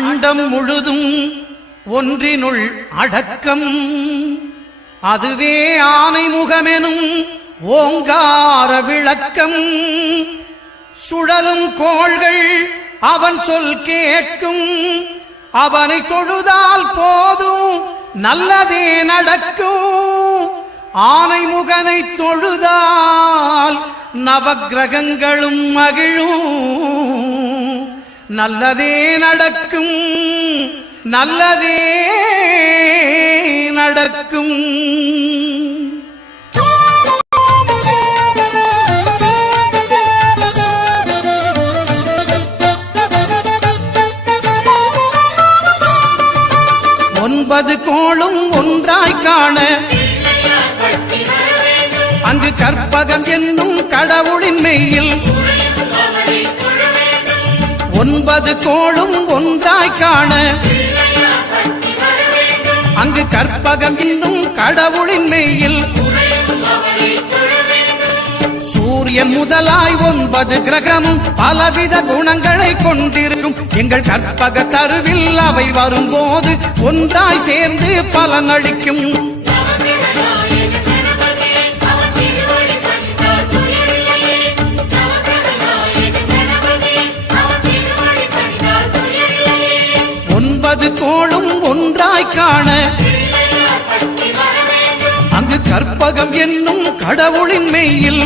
அண்டம் முழுதும் ஒன்றினுள் அடக்கம். அதுவே ஆனை முகமெனும் ஓங்கார விளக்கம். சுழலும் கோள்கள் அவன் சொல் கேட்கும். அவனை தொழுதால் போதும் நல்லதே நடக்கும். ஆனை முகனை தொழுதால் நவக்கிரகங்களும் மகிழும். நல்லதே நடக்கும், நல்லதே நடக்கும். ஒன்பது கோளும் ஒன்றாய் காண அங்கு கற்பகம் என்னும் கடவுளின் மெய்யில். ஒன்பது கோளும் ஒன்றாய் காண அங்கு கற்பகம் என்னும் கடவுளின் மெய்யில். சூரியன் முதலாய் 9 கிரகமும் பலவித குணங்களை கொண்டிருக்கும். எங்கள் கற்பக தருவில் அவை வரும்போது ஒன்றாய் சேர்ந்து பலனளிக்கும். ஒன்பது கோளும் ஒன்றாய் காண அங்கு கற்பகம் என்னும் கடவுளின் மெய்யில்.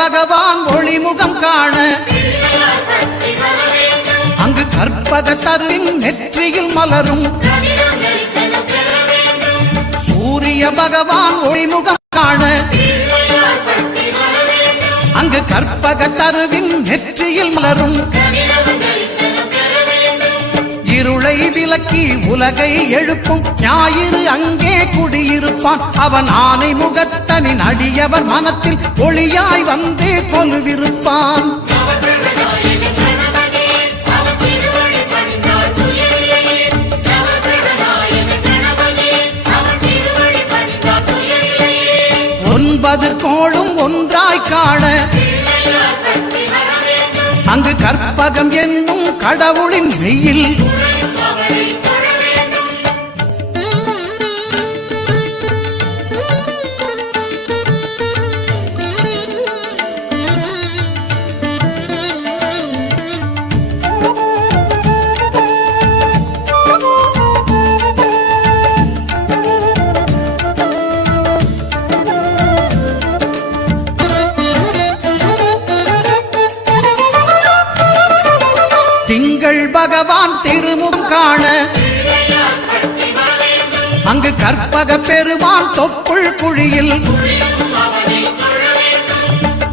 பகவான் ஒளிமுகம் காண அங்கு கற்பக தருவின் நெற்றியில் மலரும். சூரிய பகவான் ஒளிமுகம் காண அங்கு கற்பக தருவின் நெற்றியில் மலரும். இருளை விலக்கி உலகை எழுப்பும் ஞாயிறு அங்கே குடியிருப்பான். அவன் ஆனை முகத்தனின் அடியவர் மனத்தில் ஒளியாய் வந்து கொலுவிருப்பான். ஒன்பது கோளும் ஒன்றாய் காண அங்கு கற்பகம் என்னும் கடவுளின் மெய்யில். திங்கள் பகவான் திருமுகம் காண அங்கு கற்பக பெருமான் தொப்புள் குழியில்.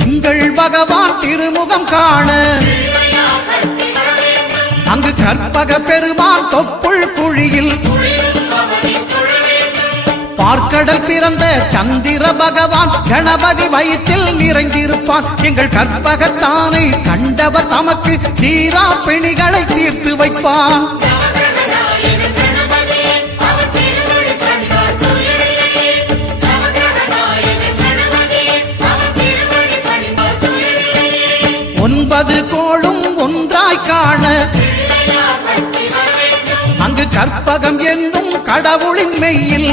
திங்கள் பகவான் திருமுகம் காண அங்கு கற்பக பெருமான் தொப்புள் குழியில். பார்க்கடல் பிறந்த சந்திர பகவான் கணபதி வயிற்றில் நிறைந்திருப்பான். எங்கள் கற்பகத்தானை கண்டவர் தமக்கு தீரா பிணிகளை தீர்த்து வைப்பான். ஒன்பது கோளும் ஒன்றாய் காண அங்கு கற்பகம் என்னும் கடவுளின் மெய்யில்.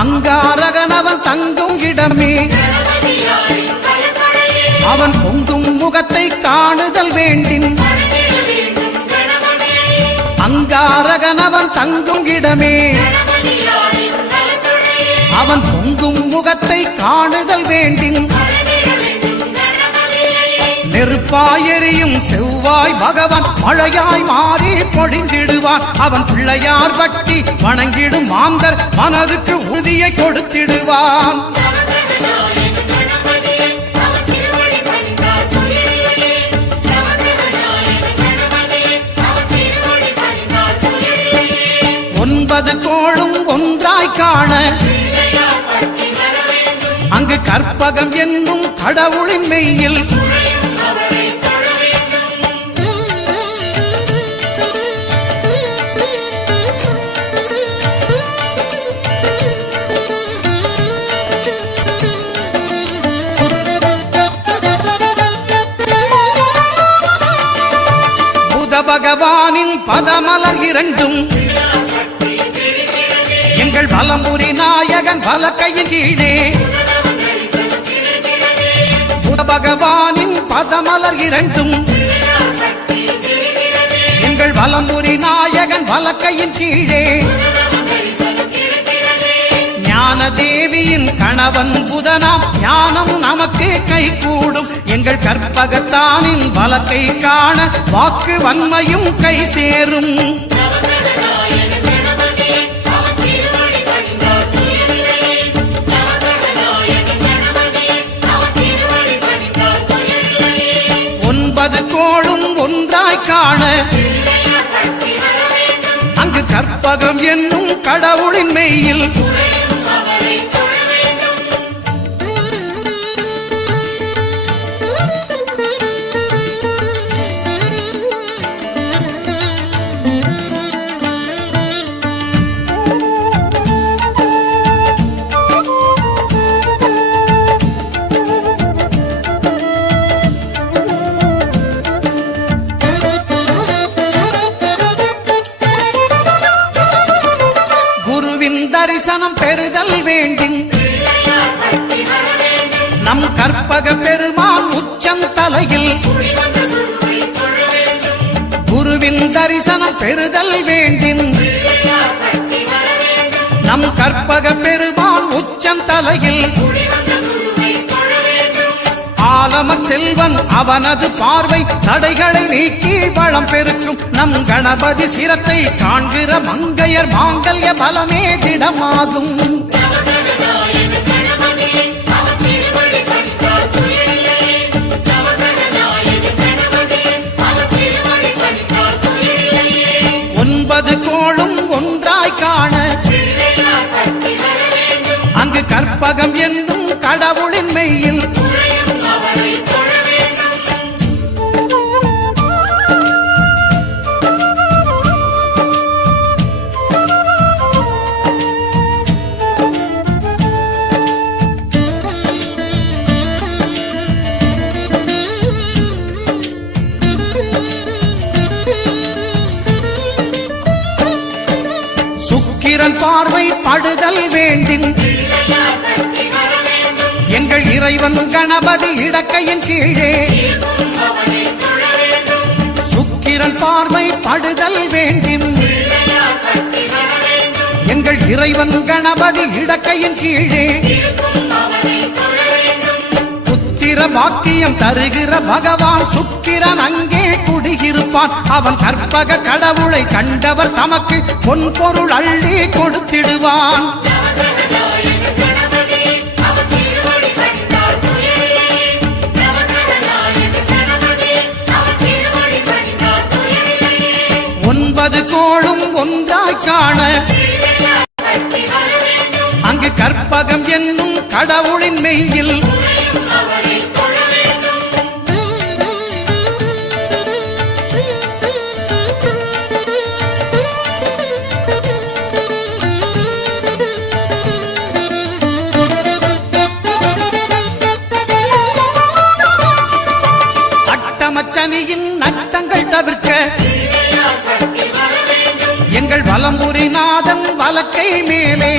அங்காரகனவன் தங்கும் இடமே அவன் பொங்கும் முகத்தை காணுதல் வேண்டின். அங்காரகனவன் தங்கும் இடமே அவன் பொங்கும் முகத்தை காணுதல் வேண்டின். நெருப்பாய் எரியும் செவ்வாய் பகவான் மழையாய் மாறி பொழிந்திடுவான். அவன் பிள்ளையார் பட்டி வணங்கிடும் மாந்தர் மனதுக்கு உறுதியை கொடுத்திடுவான். ஒன்பது கோளும் ஒன்றாய் காண அங்கு கற்பகம் என்னும் கடவுளின் மெய்யில் புத பகவானின் பதமலர் இரண்டும் எங்கள் வலம்புரி நாயகன் வலக்கையின் கீழே புத பகவானின் பதமலர் இரண்டும் எங்கள் வலம்புரி நாயகன் வலக்கையின் கீழே ஞான தேவியின் கணவன் புதனாம் ஞானம் நமக்கு கை கூடும். எங்கள் கற்பகத்தானின் வலக்கை காண வாக்கு வன்மையும் கை சேரும். ஒன்பது கோளும் ஒன்றாய் காண அங்கு கற்பகம் என்னும் கடவுளின் மெய்யில் தரிசனம் பெறுதல் வேண்டின் நம் கற்பக பெருமான் உச்சம் தலையில் குருவின் தரிசனம் பெறுதல் வேண்டின் நம் கற்பக பெருமான் உச்சம் தலையில் ஆலமர் செல்வன் அவனது பார்வை தடைகளை நீக்கி வளம் பெருக்கும். நம் கணபதி சிரத்தை காண்கிற மங்கையர் மாங்கல்ய பலமே திடமாகும். ஒன்பது கோளும் ஒன்றாய் காண அங்கு கற்பகம் என்னும் கடவுளின் மெய்யில் சுக்கிரன் பார்வை படுதல் வேண்டின் எங்கள் இறைவன் கணபதி இடக்கையின் கீழே சுக்கிரன் பார்வை படுதல் வேண்டின் எங்கள் இறைவன் கணபதி இடக்கையின் கீழே புத்திர பாக்கியம் தருகிற பகவான் சுக்கிரன் அங்கே குடியிருப்பான். அவன் கற்பக கடவுளை கண்டவர் தமக்கு பொன் பொருள் அள்ளி கொடுத்திடுவான். ஒன்பது கோளும் ஒன்றாய் காண அங்கு கற்பகம் என்னும் கடவுளின் மெய்யில் அட்டமச்சனியின் நட்டங்கள் தவிர்க்க எங்கள் வலம்புரிநாதன் வலக்கை மேலே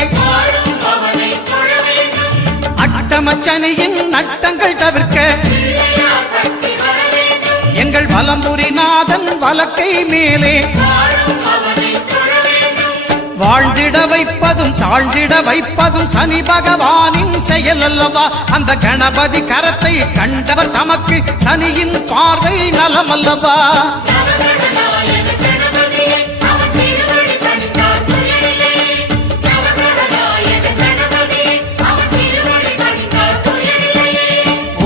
அட்டமச்சனியின் நட்டங்கள் தவிர்க்க எங்கள் வலம்புரிநாதன் வலக்கை மேலே வாழ்ந்திட வைப்பதும் தாழ்ந்திட வைப்பதும் சனி பகவானின் செயல் அல்லவா? அந்த கணபதி கரத்தை கண்டவர் தமக்கு சனியின் பார்வை நலம் அல்லவா?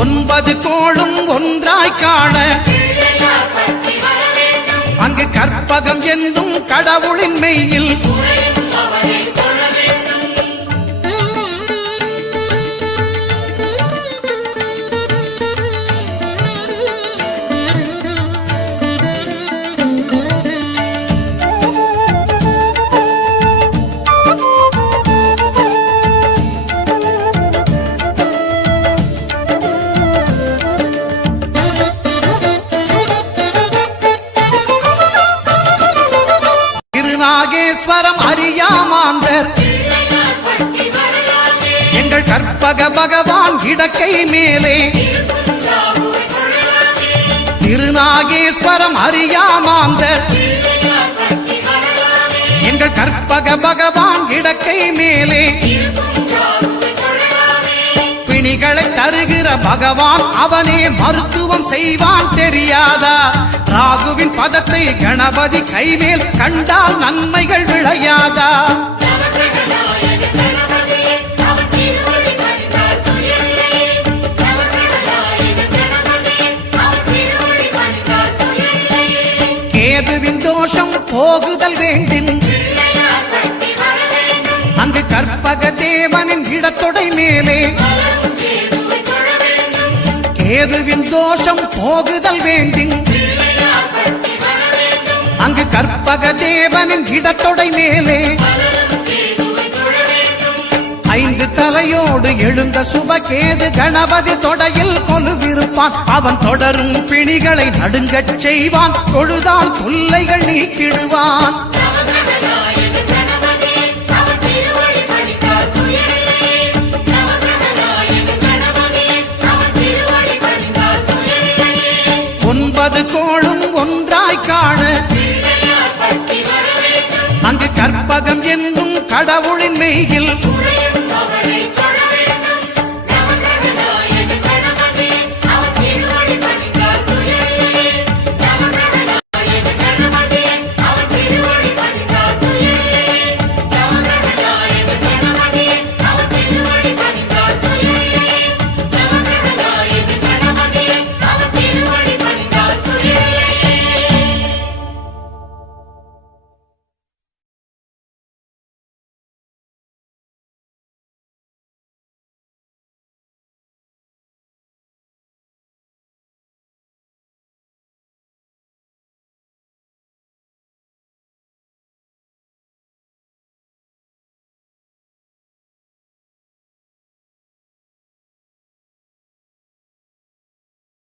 ஒன்பது கோளும் ஒன்றாய் காண அங்கு கற்பகம் என்னும் கடவுளின் மெய்யில் நாகேஸ்வரம் அறியாமாந்தர் எங்கள் கற்பக பகவான் இடக்கை மேலே திருநாகேஸ்வரம் அறியாமாந்தர் எங்கள் கற்பக பகவான் இடக்கை மேலே பிணிகளை தருகிற பகவான் அவனே மருத்துவம் செய்வான் தெரியாதா? ராகுவின் பதத்தை கணபதி கைமேல் கண்டால் நன்மைகள் விளையாதா? கேதுவின் தோஷம் போகுதல் வேண்டின் அங்கு கற்பக தேவனின் இடத்தொடை மேலே கேதுவின் தோஷம் போகுதல் வேண்டின் அங்கு கற்பக தேவனின் இடத்தொடை மேலே ஐந்து தலையோடு எழுந்த சுபகேது கணபதி தொடையில் கொலுவிருப்பான். அவன் தொடரும் பிணிகளை நடுங்கச் செய்வான். தொழுதால் தொல்லைகள் நீக்கிடுவான்.